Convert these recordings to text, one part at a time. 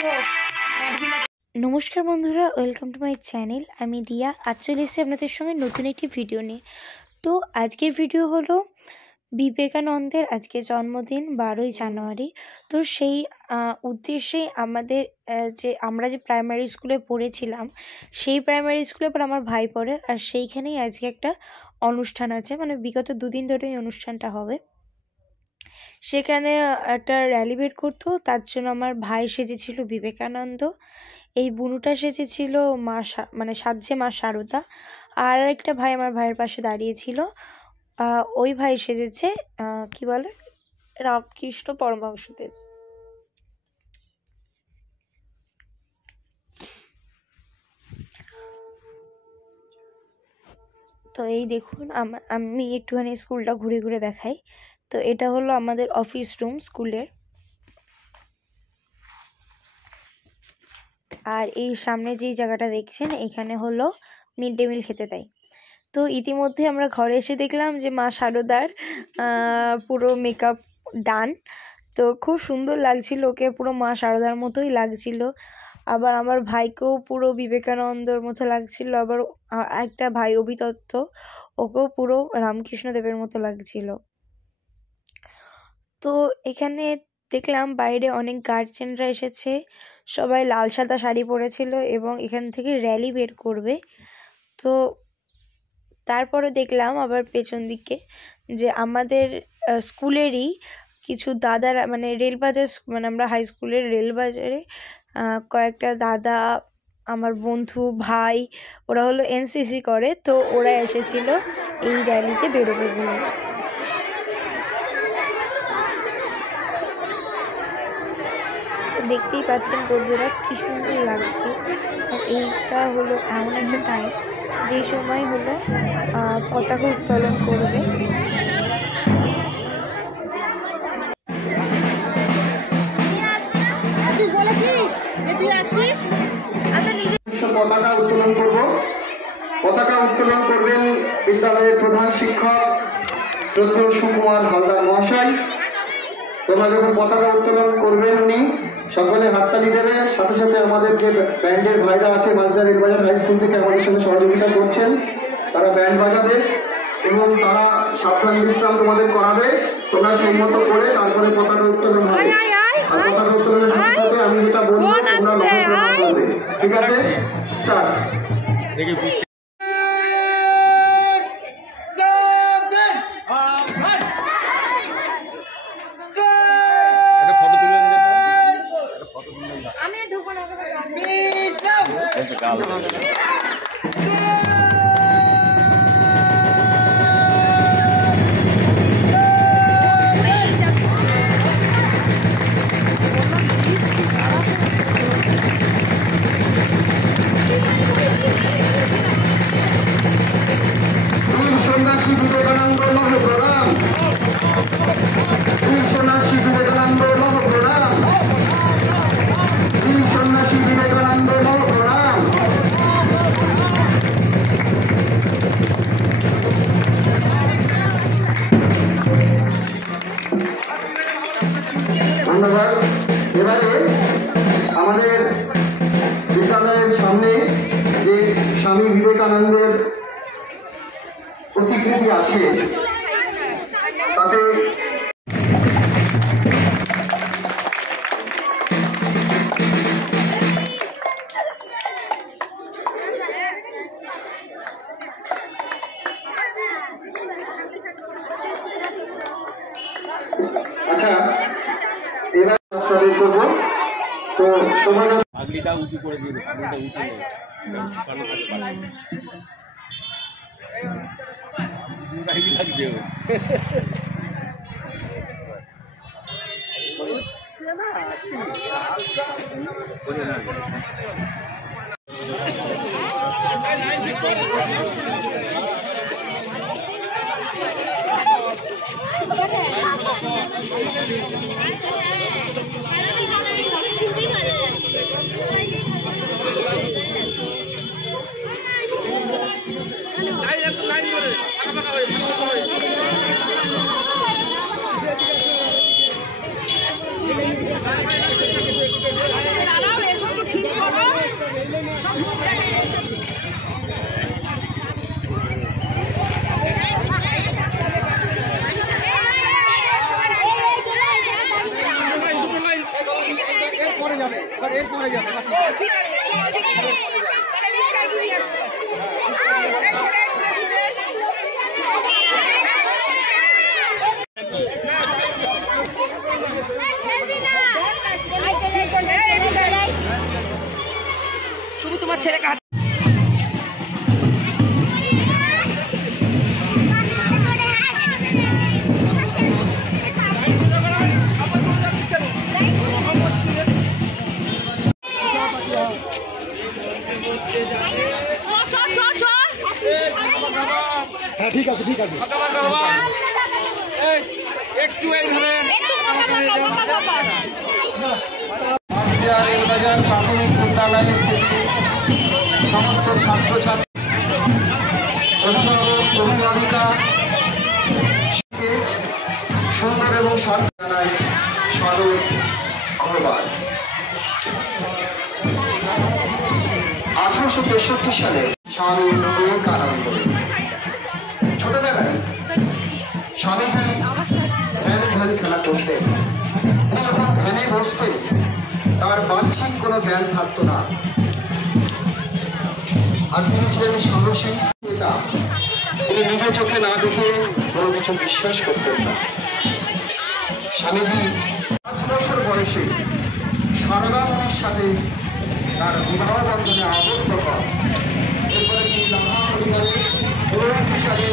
नमस्कार बंधुरा welcome to my channel आमी दिया आज चले एसेছি আপনাদের সঙ্গে নতুন একটি ভিডিও নিয়ে। তো আজকের ভিডিও হলো বিবেকানন্দের আজকে জন্মদিন 12ই জানুয়ারি। তো সেই উদ্দেশ্যে আমাদের যে আমরা যে প্রাইমারি স্কুলে পড়েছিলাম সেই প্রাইমারি স্কুলে পর আমার ভাই পড়ে, আর সেইখানেই আজকে একটা অনুষ্ঠান আছে, মানে বিগত দুদিন ধরে এই অনুষ্ঠানটা হবে। সেখানে একটা র্যালি বের করতো, তার জন্য আমার ভাই সেজেছিল বিবেকানন্দ, এই বুনুটা সেজেছিল মানে সাজছে মা শারদা, আর একটা ভাই আমার ভাইয়ের পাশে দাঁড়িয়েছিল, ওই ভাই সেজেছে কি বলে রামকৃষ্ণ পরমহংসদেব। তো এই দেখুন আমি একটুখানি স্কুলটা ঘুরে ঘুরে দেখাই। তো এটা হলো আমাদের অফিস রুম স্কুলের, আর এই সামনে যেই জায়গাটা দেখছেন এখানে হলো মিড ডে মিল খেতে দেয়। তো ইতিমধ্যে আমরা ঘরে এসে দেখলাম যে মা শারদার পুরো মেকআপ ডান, তো খুব সুন্দর লাগছিল, ওকে পুরো মা শারদার মতোই লাগছিল। আবার আমার ভাইকেও পুরো বিবেকানন্দর মতো লাগছিল, আবার একটা ভাই অভিতত্ত্ব, ওকেও পুরো রামকৃষ্ণদেবের মতো লাগছিল। তো এখানে দেখলাম বাইরে অনেক গার্জেনরা এসেছে, সবাই লাল সাদা শাড়ি পরেছিল এবং এখান থেকে র্যালি বের করবে। তো তারপরে দেখলাম আবার পেছন দিকে যে আমাদের স্কুলেরই কিছু দাদারা, মানে রেলবাজার, মানে আমরা হাই স্কুলের রেলবাজারে কয়েকটা দাদা, আমার বন্ধু ভাই, ওরা হলো এনসিসি করে, তো ওরা এসেছিল এই র্যালিতে বেরোবে বলে। দেখতেই পাচ্ছেন বন্ধুরা কি সুন্দর লাগছে। আর এইটা হলো এমন একটা টাইম যেই সময় হলো পতাকা উত্তোলন করবে। পতাকা উত্তোলন করব। পতাকা উত্তোলন করবেন বিদ্যালয়ের প্রধান শিক্ষক শ্রদ্ধেয় সুকুমার হালদার মহাশয়। তোমরা যখন পতাকা উত্তোলন করবেন উনি সকলে হাততালি দেবে, সাথে সাথে আমাদের যে ব্যান্ডের ভাইরা আছে মালদা রেলবাজার হাই স্কুল থেকে আমাদের সঙ্গে সহযোগিতা করছেন, তারা ব্যান্ড বাজাবে এবং তারা সাবধান বিশ্রাম তোমাদের করাবে। তোমরা সেই মতো করে তারপরে পতাকা উত্তোলন হবে। আর পতাকা উত্তোলনের সাথে সাথে আমি যেটা বলবো তোমরা লক্ষ্য করবে, ঠিক আছে? স্টার্ট। সন্ন্যাসী বিবেকানন্দ নহ প্রণাম, সন্ন্যাসী বিবেকানন্দ নহ প্রণাম, সন্ন্যাসী বিবেকানন্দ নহ প্রণাম। ধন্যবাদ। এবারে আমাদের বিদ্যালয়ের সামনে যে স্বামী বিবেকানন্দের প্রতিকৃতি আছে তাতে আচ্ছা এবার আপনাদের করবো। তো সময় আগলিটা উঁচু করে দিন, আগলিটা উঁচু তুমি তোমার ছেলেকে হ্যাঁ ঠিক আছে একটু এইভাবে রেলবাজার প্রাথমিক বিদ্যালয়ের সমস্ত ছাত্রছাত্রী অভিভাবক অভিভাবিকা সুন্দর এবং শান্তি জানায় সাদর ধন্যবাদ। 1863 সালে স্বামী বিবেকানন্দ ছোটবেলায় স্বামীজি ধ্যান ধ্যান খেলা করতেন। তিনি যখন ধ্যানে বসতেন তার বাহ্যিক কোনো জ্ঞান থাকতো না, আর তিনি ছিলেন সাহসী নেতা। তিনি নিজে চোখে না দেখে কোনো কিছু বিশ্বাস করতেন না। স্বামীজি 5 বছর বয়সে সারদা মুনির সাথে তার বিবাহ বন্ধনে আবদ্ধ হন। এরপরে তিনি লাভা পরিবারে পুরোহিত হিসাবে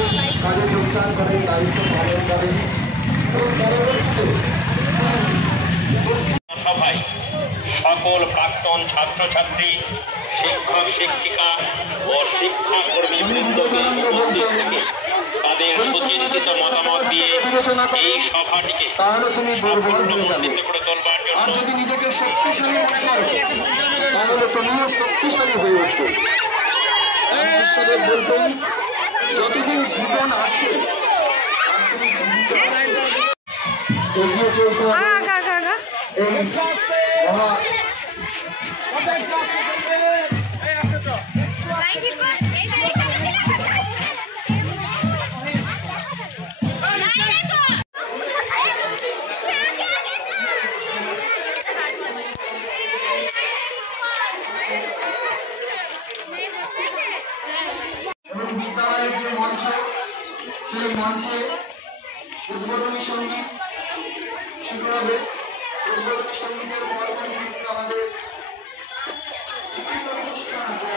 কাজে যোগদান করেন, দায়িত্ব পালন করেন এবং পরবর্তীতে সভায় সকল প্রাক্তন ছাত্রছাত্রী, শিক্ষক শিক্ষিকা ও শিক্ষাকর্মী বৃন্দকে উপস্থিত থেকে তাদের সুচিন্তিত মতামত দিয়ে এই সভাটিকে তাহলে তুমি দুর্বল হয়ে যাবে। সাফল্যমণ্ডিত করে তোলবার আর জন্য যদি নিজেকে শক্তিশালী মনে করো তাহলে তুমিও শক্তিশালী হয়ে উঠবে। ঈশ্বরের বলবেন যতদিন জীবন আছে এগিয়ে চলতে হবে। এই মহা বিদ্যালয়ের যে মঞ্চ, সেই মঞ্চে উদ্বোধনী সঙ্গীত শুরু হবে। উদ্বোধনী সঙ্গীতের পর আমাদের বিভিন্ন অনুষ্ঠান আছে।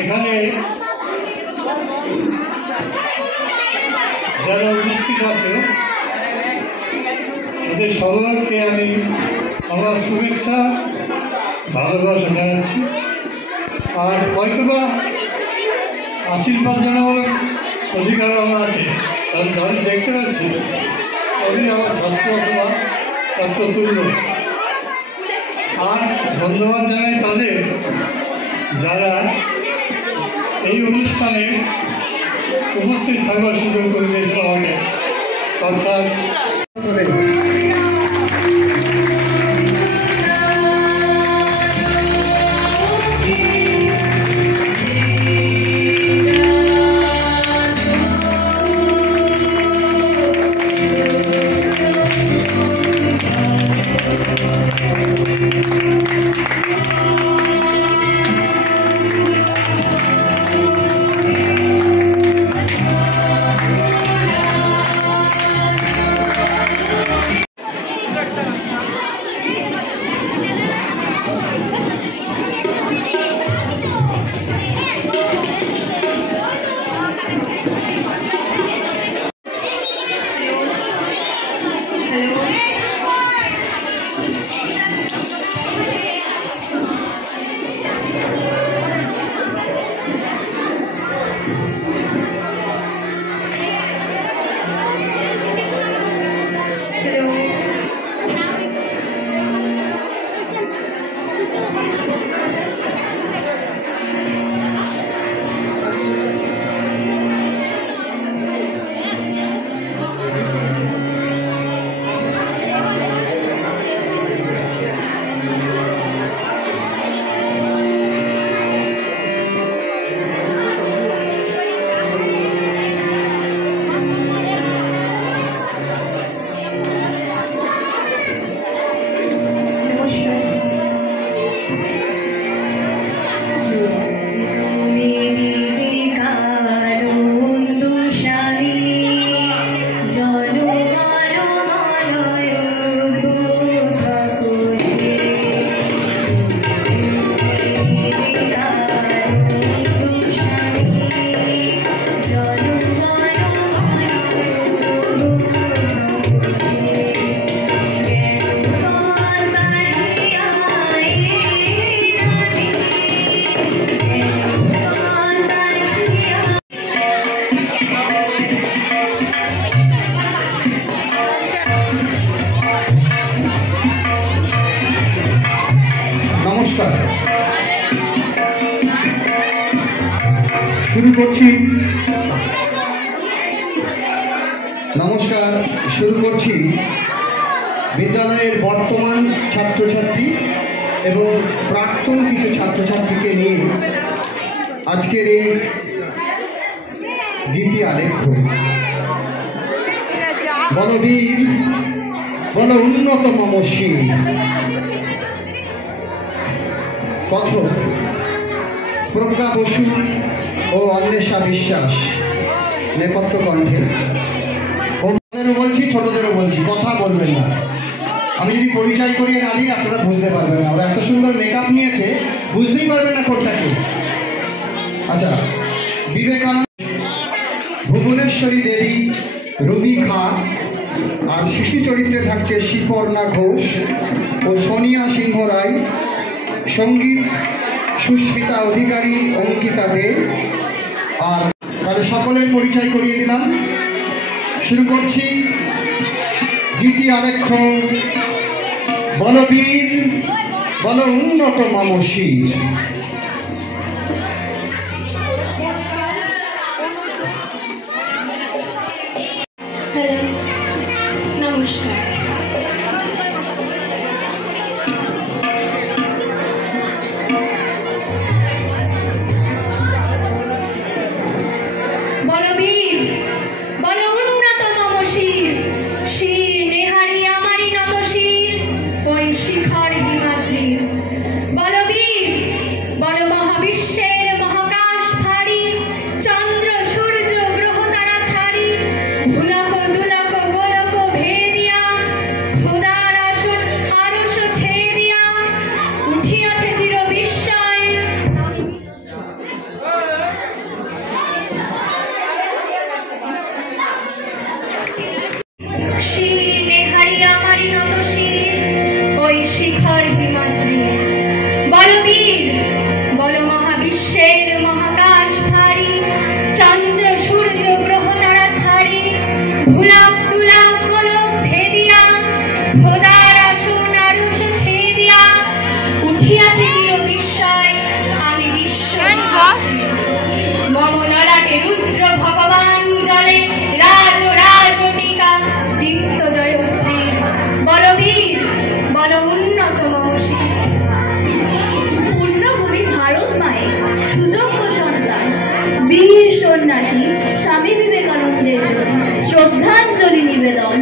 এখানে যারা উপস্থিত আছে এদের সবাইকে আমি আমার শুভেচ্ছা ভালোবাসা জানাচ্ছি। আর হয়তোবা আশীর্বাদ জানানোর অধিকার আমার আছে, কারণ যাদের দেখতে পাচ্ছি তাদের আমার ছাত্র অথবা ছাত্রতুল্য। আর ধন্যবাদ জানাই তাদের যারা এই অনুষ্ঠানে উপস্থিত থাকবার সুযোগ করে দিয়েছিল আমাকে, অর্থাৎ নমস্কার। শুরু করছি। নমস্কার, শুরু করছি বিদ্যালয়ের বর্তমান ছাত্রছাত্রী এবং প্রাক্তন কিছু ছাত্রছাত্রীকে নিয়ে আজকের এই গীতি আলেখ্য। বলবীর বল উন্নত মমশীল, কথক প্রজ্ঞা বসু ও অন্বেষা বিশ্বাস নেপথ্য কণ্ঠে। বড়দেরও বলছি, ছোটদেরও বলছি, কথা বলবেন না। আমি যদি পরিচয় করিয়ে না দিই আপনারা বুঝতে পারবেন না। ওরা এত সুন্দর মেকআপ নিয়েছে, বুঝতেই পারবেন না কোনটা কি। আচ্ছা, বিবেকানন্দ, ভুবনেশ্বরী দেবী, রবি খাঁ, আর শিশু চরিত্রে থাকছে শিপর্ণা ঘোষ ও সোনিয়া সিংহ রায়, সঙ্গীত সুস্মিতা অধিকারী, অঙ্কিতা দে। আর তাদের সকলের পরিচয় করিয়ে দিলাম। শুরু করছি গীতি আলেখ্য। বলবীর বল উন্নত মমশীল। নমস্কার। বলবীর বল উন্নত মমশীল, শির নেহারি আমারই নত শির, ওই শিখর হিমাদ্রির। বলবীর বল মহাবিশ্বের মহাকাশ ভারী, চন্দ্র সূর্য গ্রহ তারা ছাড়ি, ভুলক দুলক গোলক ভেদিয়া, খোদার আসন আরশ ছেদিয়া, উঠিয়াছে চির বিস্ময়। শির নেহারি আমারই নত শির, ওই শিখর হিমাদ্রির। বলবীর বল মহাবিশ্বের মহাকাশ ভারী, চন্দ্র সূর্য গ্রহ তারা ছাড়ি, ভুলক দুলক গোলক ভেদিয়া, খোদার আসন আরশ ছেদিয়া, উঠিয়াছে চির বিস্ময়। আমি বিশ্ব মম ললাটে রুদ্র ভগবান জলে, রাজ রাজটিকা দীপ্ত জয়শ্রী। বলবীর বল উন্নত মমশীল। পূর্ণভূমি ভারত মায়ের সুযোগ্য সন্তান বীর সন্ন্যাসী স্বামী বিবেকানন্দের প্রতি শ্রদ্ধাঞ্জলি নিবেদন।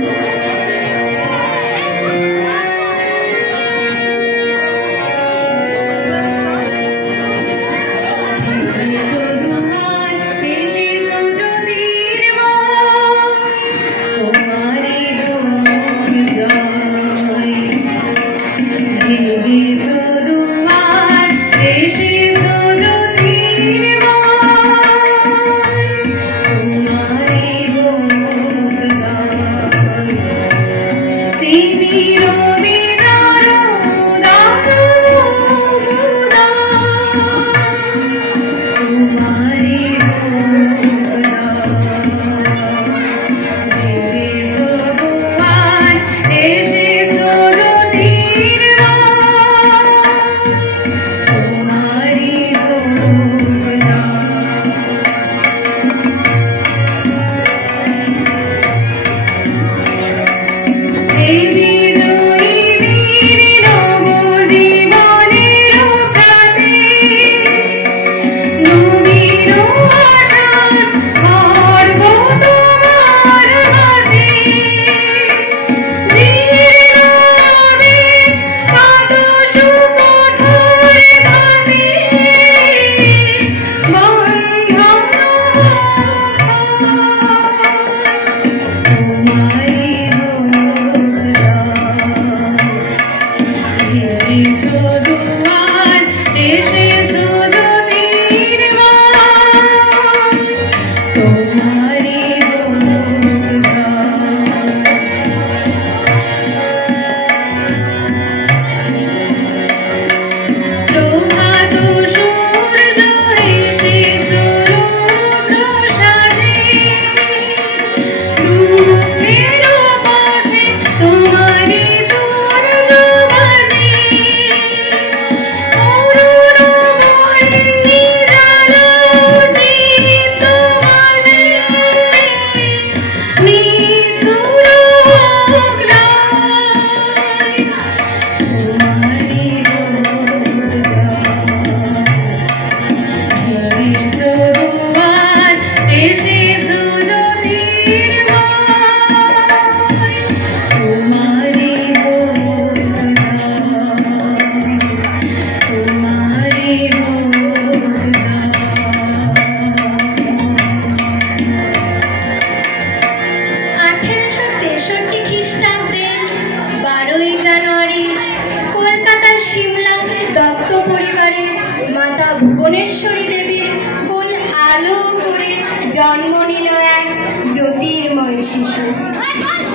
জন্ম নিল এক জ্যোতির্ময় শিশু।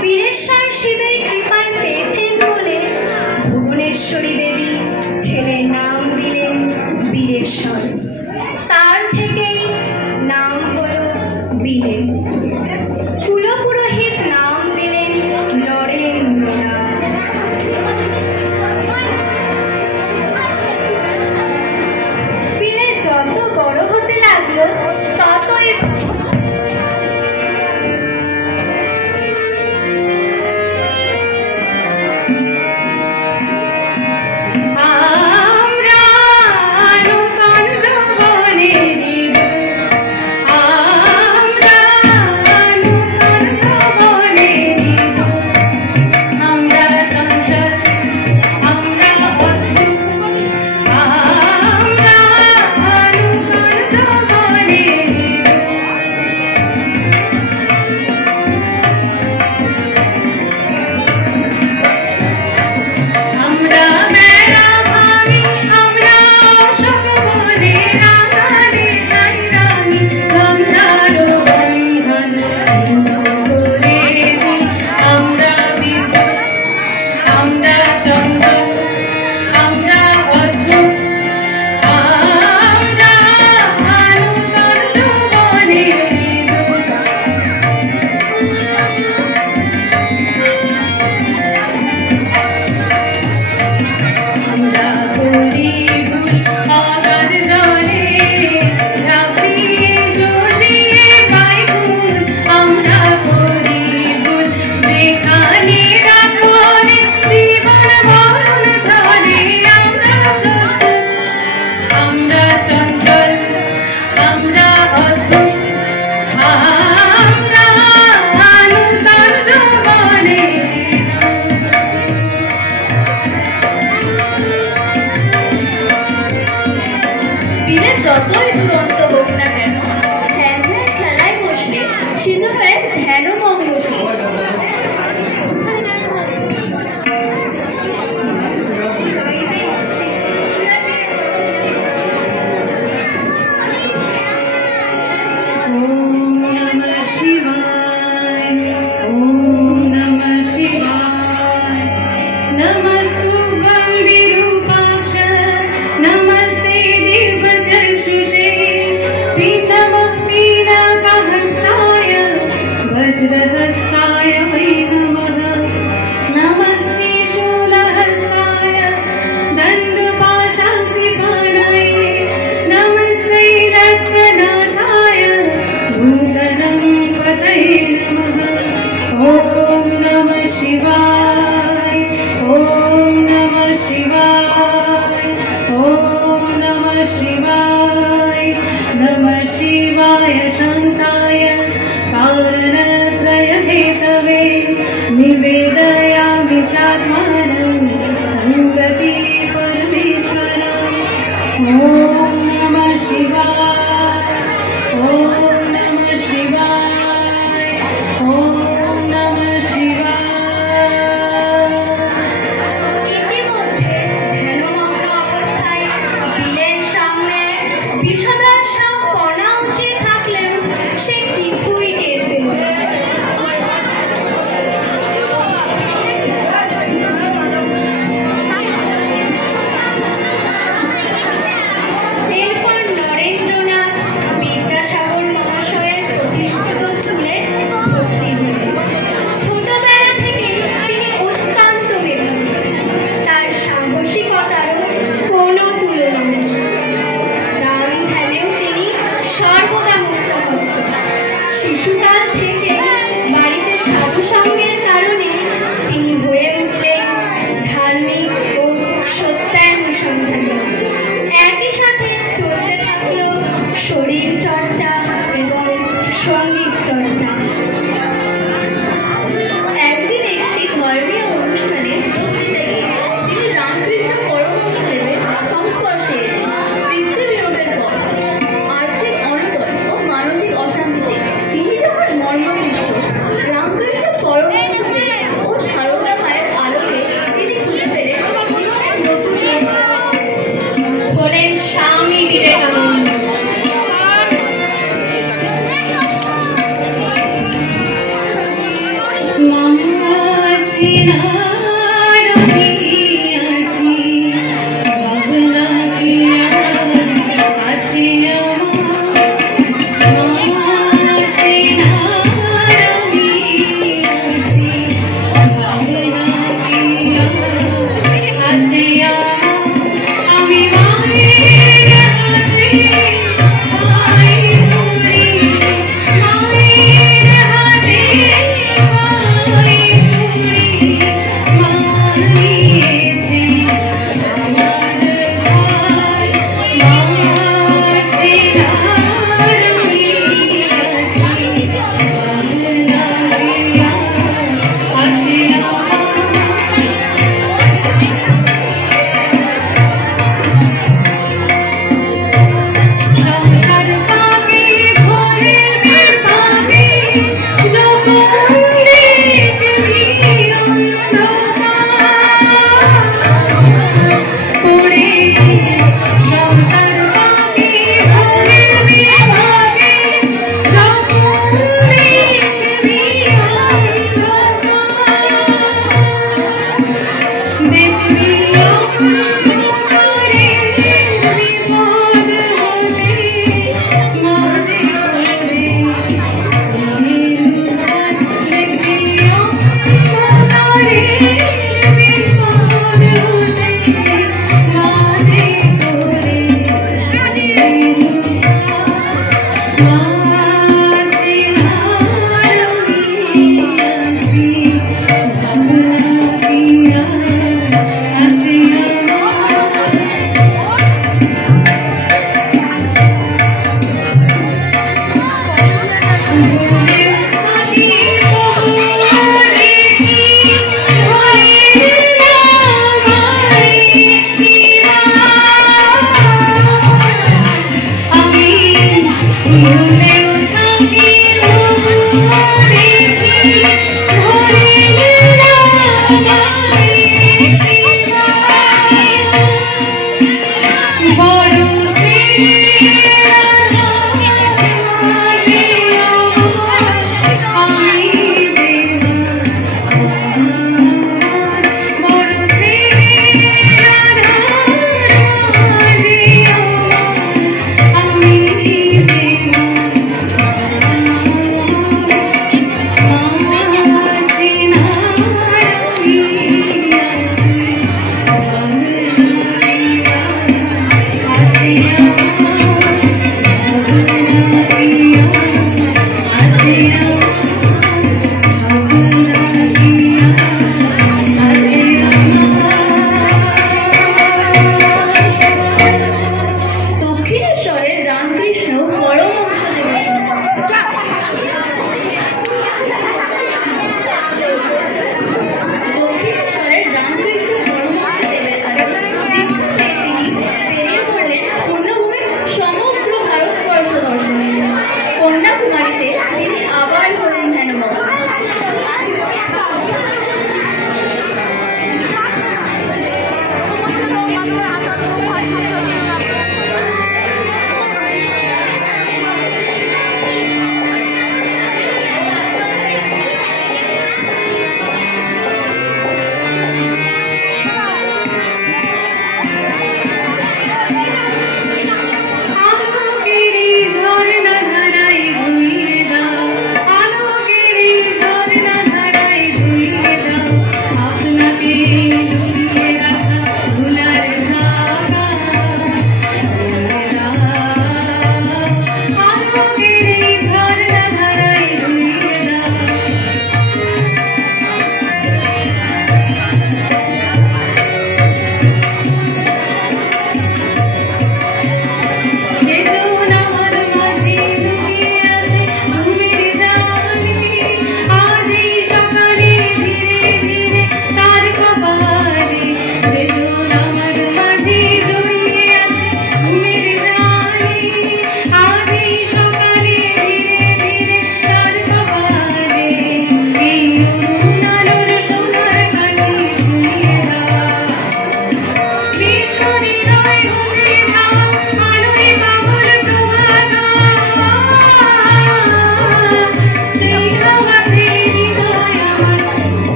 বীরেশ্বর শিবের কৃপায় পেয়েছেন বলে ভুবনেশ্বরী দেবী ছেলের নাম দিলেন বীরেশ্বর। তার থেকেই নাম হলো বীরেন। কুলপুরোহিত নাম দিলেন নরেন্দ্রনাথ। বীরেন যত বড় হতে লাগলো ততই যতই দুরন্ত হোক না কেন ধ্যান খেলায় বসলে সে যেন এক ধ্যানমগ্ন वज्रहस्ताय वै नमः। नमस्ते शूलहस्ताय दण्डपाशासिपाणाय। नमस्ते रत्ननाथाय भूतलं पतये नमः। ॐ नमः शिवाय, ॐ नमः शिवाय, ॐ नमः शिवाय। नमः शिवाय शान्ताय कारणत्रयहेतवे निवेदयामि चात्मानं गति परमेश्वरम्। ॐ नमः शिवाय, ॐ नमः शिवाय, ॐ नमः शिवाय। ইতিমধ্যে ধ্যানমগ্ন অবস্থায় বিলের সামনে বিষদর্শক কণা উঁচে থাকলেও সে কিছুই টের পেল না।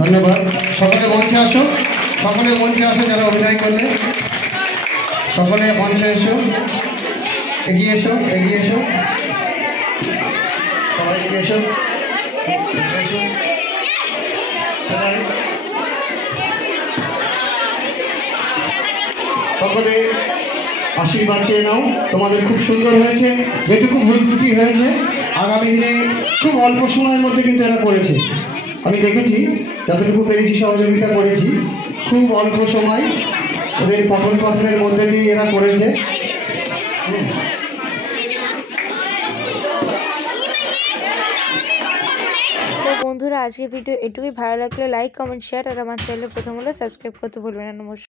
ধন্যবাদ। সকলে মঞ্চে আসো, সকলে মঞ্চে আসো যারা অভিনয় করলে, সকলে মঞ্চে এসো, এগিয়ে এসো, এগিয়ে এসো, সবাই এগিয়ে এসো, সকলে আশীর্বাদ চেয়ে নাও। তোমাদের খুব সুন্দর হয়েছে, যেটুকু ভুল ত্রুটি হয়েছে আগামী দিনে খুব অল্প সময়ের মধ্যে কিন্তু এরা করেছে। আমি দেখেছি, যতটুকু পেরেছি সহযোগিতা করেছি, খুব অল্প সময় ওদের পঠনের মধ্যে দিয়ে এরা করেছে। তো বন্ধুরা, আজকের ভিডিও এটুকুই। ভালো লাগলে লাইক, কমেন্ট, শেয়ার আর আমার চ্যানেলে প্রথম হলে সাবস্ক্রাইব করতে ভুলবেন না। নমস্কার।